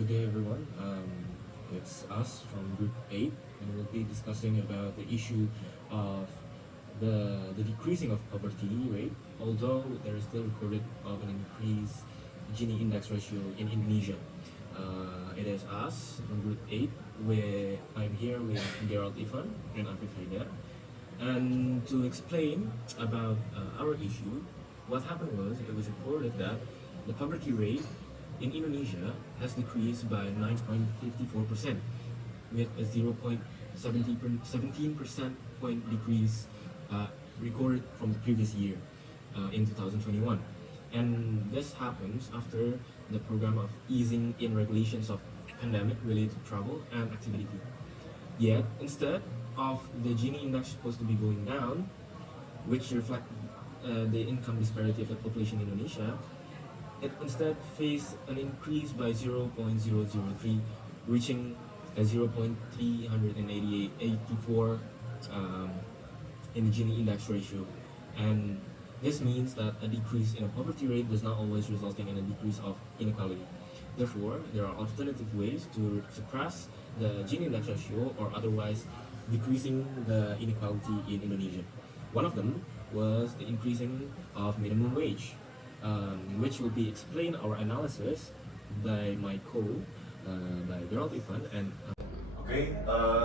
Good day, everyone. It's us from Group 8, and we'll be discussing about the issue of the decreasing of poverty rate, although there is still recorded of an increased Gini index ratio in Indonesia. It is us from Group 8, where I'm here with GERALD and Afif Haidar. And to explain about our issue, what happened was it was reported that the poverty rate in Indonesia has decreased by 9.54%, with a 0.17% point decrease recorded from the previous year in 2021. And this happens after the program of easing in regulations of pandemic-related travel and activity. Yet, instead of the Gini index supposed to be going down, which reflect the income disparity of the population in Indonesia, it instead faced an increase by 0.003, reaching a 0.384 in the Gini index ratio. And this means that a decrease in a poverty rate does not always resulting in a decrease of inequality. Therefore, there are alternative ways to suppress the Gini index ratio or otherwise decreasing the inequality in Indonesia. One of them was the increasing of minimum wage, which will be explained our analysis by my by Gerald and Okay,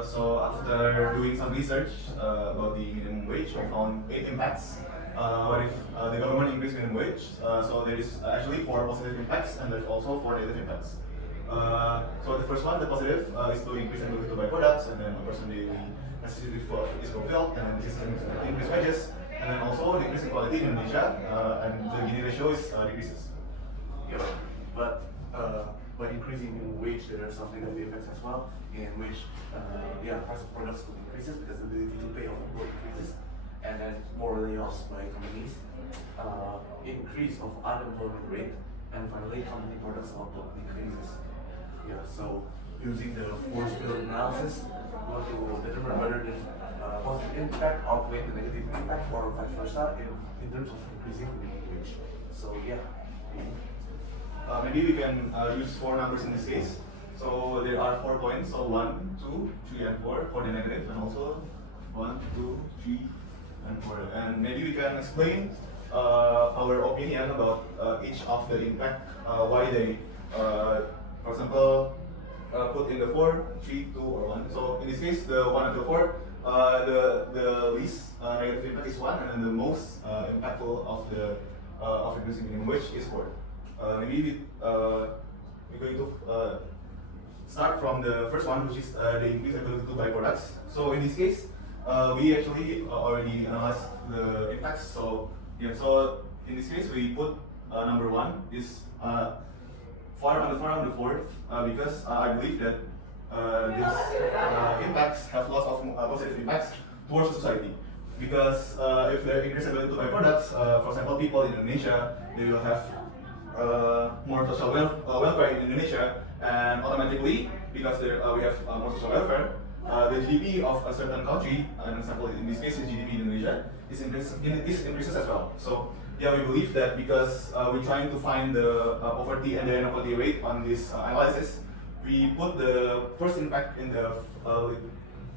so after doing some research about the minimum wage, we found 8 impacts. What if the government increased minimum wage? So there is actually 4 positive impacts and there's also 4 negative impacts. So the first one, the positive, is to increase the ability to buy products, and then a person daily necessity is fulfilled, and then this is increase wages, and then also decrease inequality in Indonesia, and the Gini ratio is decreases. Yeah, but by increasing minimum wage, there are some negative effects as well, in which price of products could increases because the ability to pay off people increases, and then more layoffs by companies, increase of unemployment rate, and finally company products output decreases. Yeah, so using the force field analysis, we want to determine whether the positive impact outweigh the negative impact or vice versa in terms of increasing minimum wage. So yeah. Maybe we can use 4 numbers in this case. So there are 4 points, so 1, 2, 3, and 4 for the negative, and also 1, 2, 3, and 4. And maybe we can explain our opinion about each of the impact, why they, for example, put in the 4, 3, 2, or 1. So in this case, the 1 and the 4, the least negative impact is 1, and then the most impactful of the of reducing minimum wage is 4. Maybe we're going to start from the first one, which is the increased ability to buy products. So in this case, we actually already analyzed the impacts. So yeah, so in this case, we put number 1 is far on the 4th because I believe that these impacts have lots of positive impacts towards society. Because if the increased ability to buy products, for example, people in Indonesia, they will have more social welfare in Indonesia, and automatically, because we have more social welfare, the GDP of a certain country, an example in this case, the GDP in Indonesia, increases as well. So yeah, we believe that because we're trying to find the poverty and the inequality rate on this analysis, we put the first impact in the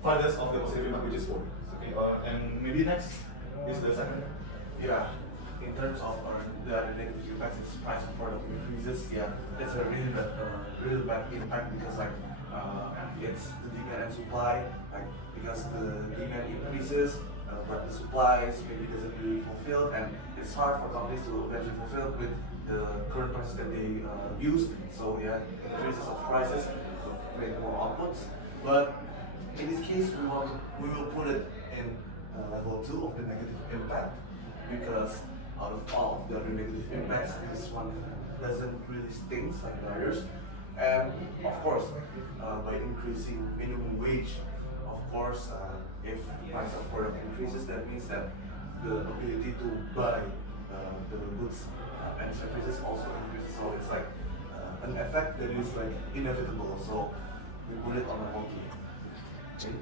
farthest of the positive impact, which is 4. Okay, and maybe next is the second. Yeah, in terms of the other negative impacts, is price of product increases. Yeah, that's a really bad impact because it's the demand and supply. Because the demand increases, but the supplies maybe doesn't really fulfill, and it's hard for companies to eventually fulfill with the current prices that they use. So yeah, increases of prices to create more outputs. But in this case, we will put it in level 2 of the negative impact, because out of all of the other negative impacts, this one doesn't really stink like the others. And of course, by increasing minimum wage, of course, if the price of product increases, that means that the ability to buy the goods and services also increases. So it's like an effect that is like inevitable. So we put it on level 2.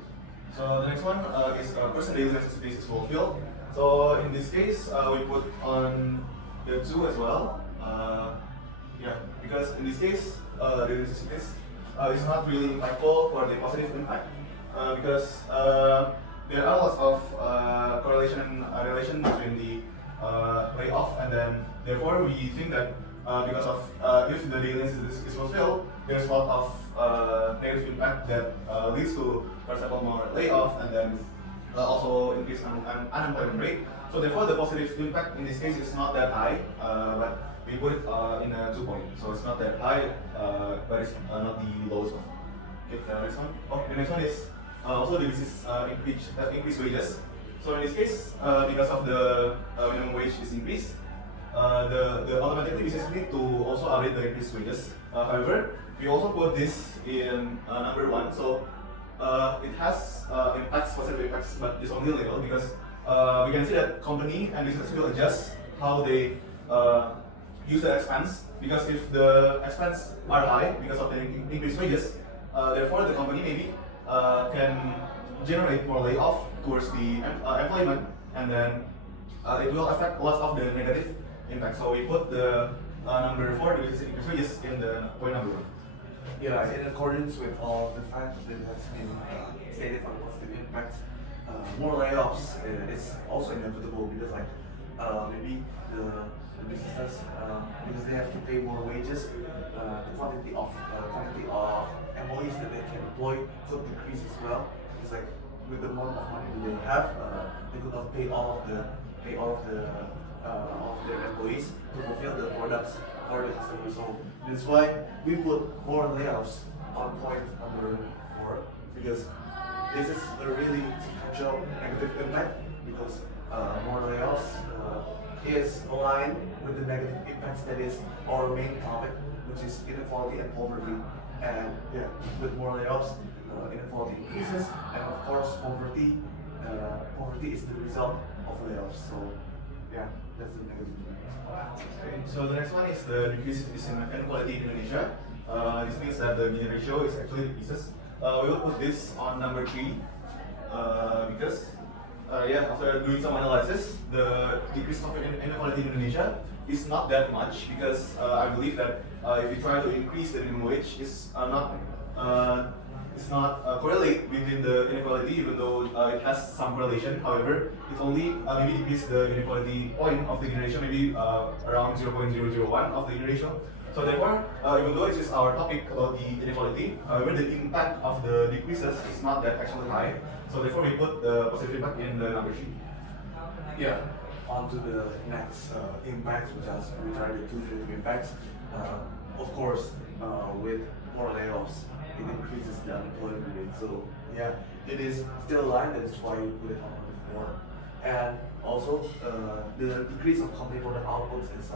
So the next one is person daily necessities is fulfilled. So in this case, we put on the 2 as well. Yeah, because in this case, the necessities is not really impactful for the positive impact because there are lots of relation between the layoff, and then therefore we think that because of if the deal is fulfilled, there's a lot of negative impact that leads to, for example, more layoff and then also increase unemployment rate. So therefore, the positive impact in this case is not that high, but we put it in a 2 point. So it's not that high, but it's not the lowest one. Okay, the next one. Oh, the next one is also the business increase wages. So in this case, because of the minimum wage is increased, the automatically business need to also update the increased wages. However, we also put this in number 1. So it has impacts, positive impacts, but it's only little because we can see that company and business will adjust how they use the expense. Because if the expense are high because of the increased wages, therefore the company maybe can generate more layoff towards the employment, and then it will affect lots of the negative impact. So we put the number 4, which is increased wages, in the point number 1. Yeah, in accordance with all the facts that has been stated on positive impact, more layoffs is also inevitable because maybe the businesses because they have to pay more wages, the quantity of employees that they can employ could decrease as well. It's like with the amount of money that they have, they could not pay all of their employees to fulfill the products for the customer. So that's why we put more layoffs on point number 4, because this is a really substantial negative impact, because more layoffs is aligned with the negative impacts that is our main topic, which is inequality and poverty. And yeah, with more layoffs, inequality increases, and of course poverty is the result of layoffs. So yeah, that's the negative impact. Okay, so the next one is the decrease in inequality in Indonesia. This means that the Gini ratio is actually decreases. We will put this on number 3 because after doing some analysis, the decrease of inequality in Indonesia is not that much, because I believe that if you try to increase the minimum wage, it's not correlate within the inequality, even though it has some correlation. However, it only maybe decrease the inequality point of the Gini ratio, maybe around 0.001 of the Gini ratio. So therefore, even though it is our topic about the inequality, however, the impact of the decreases is not that actually high. So therefore, we put the positive impact in the number 3. Yeah, on to the next impacts, which are the 2 negative impacts. Of course, with more layoffs, it increases the unemployment rate. So yeah, it is still aligned. That is why we put it on number 4. And also, the decrease of company product outputs is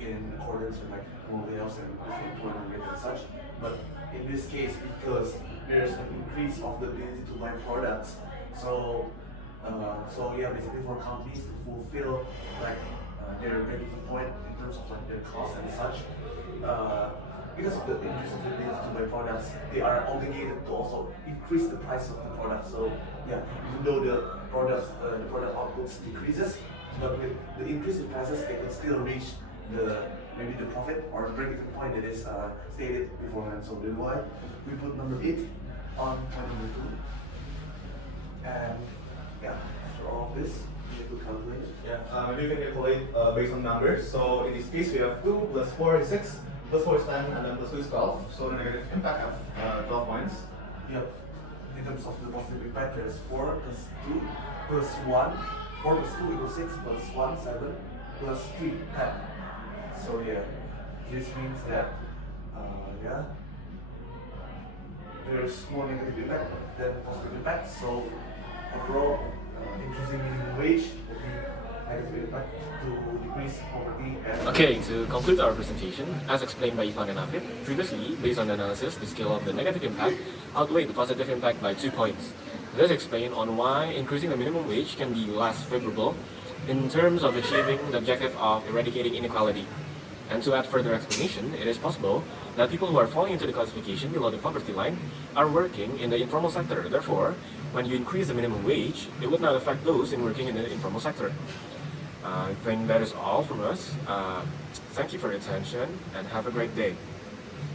in accordance with more layoffs and unemployment rate and such. But in this case, because there's an increase of the ability to buy products, so yeah, basically for companies to fulfill their break-even point in terms of their costs and such, because of the increase of the ability to buy products, they are obligated to also increase the price of the product. So yeah, even though the product outputs decreases, but with the increase in prices, they could still reach maybe the profit or break-even point that is stated beforehand. So that's why we put number 8 on point number 2. And yeah, after all of this, we need to calculate. Yeah, maybe we can calculate based on numbers. So in this case, we have 2 plus 4 is 6, plus 4 is 10, and then plus 2 is 12. So the negative impact of 12 points. Yep. In terms of the positive impact, there's 4 plus 2 plus 1. 4 plus 2 equals 6 plus 1, 7 plus 3, 10. So yeah, this means that there's more negative impact than positive impact. So overall, increasing minimum wage will be negative impact to decrease poverty and... Okay, to conclude our presentation, as explained by Ivan and Afif, previously, based on the analysis, the scale of the negative impact outweighed the positive impact by 2 points. This explains on why increasing the minimum wage can be less favorable in terms of achieving the objective of eradicating inequality. And to add further explanation, it is possible that people who are falling into the classification below the poverty line are working in the informal sector. Therefore, when you increase the minimum wage, it would not affect those in working in the informal sector. I think that is all from us. Thank you for your attention and have a great day.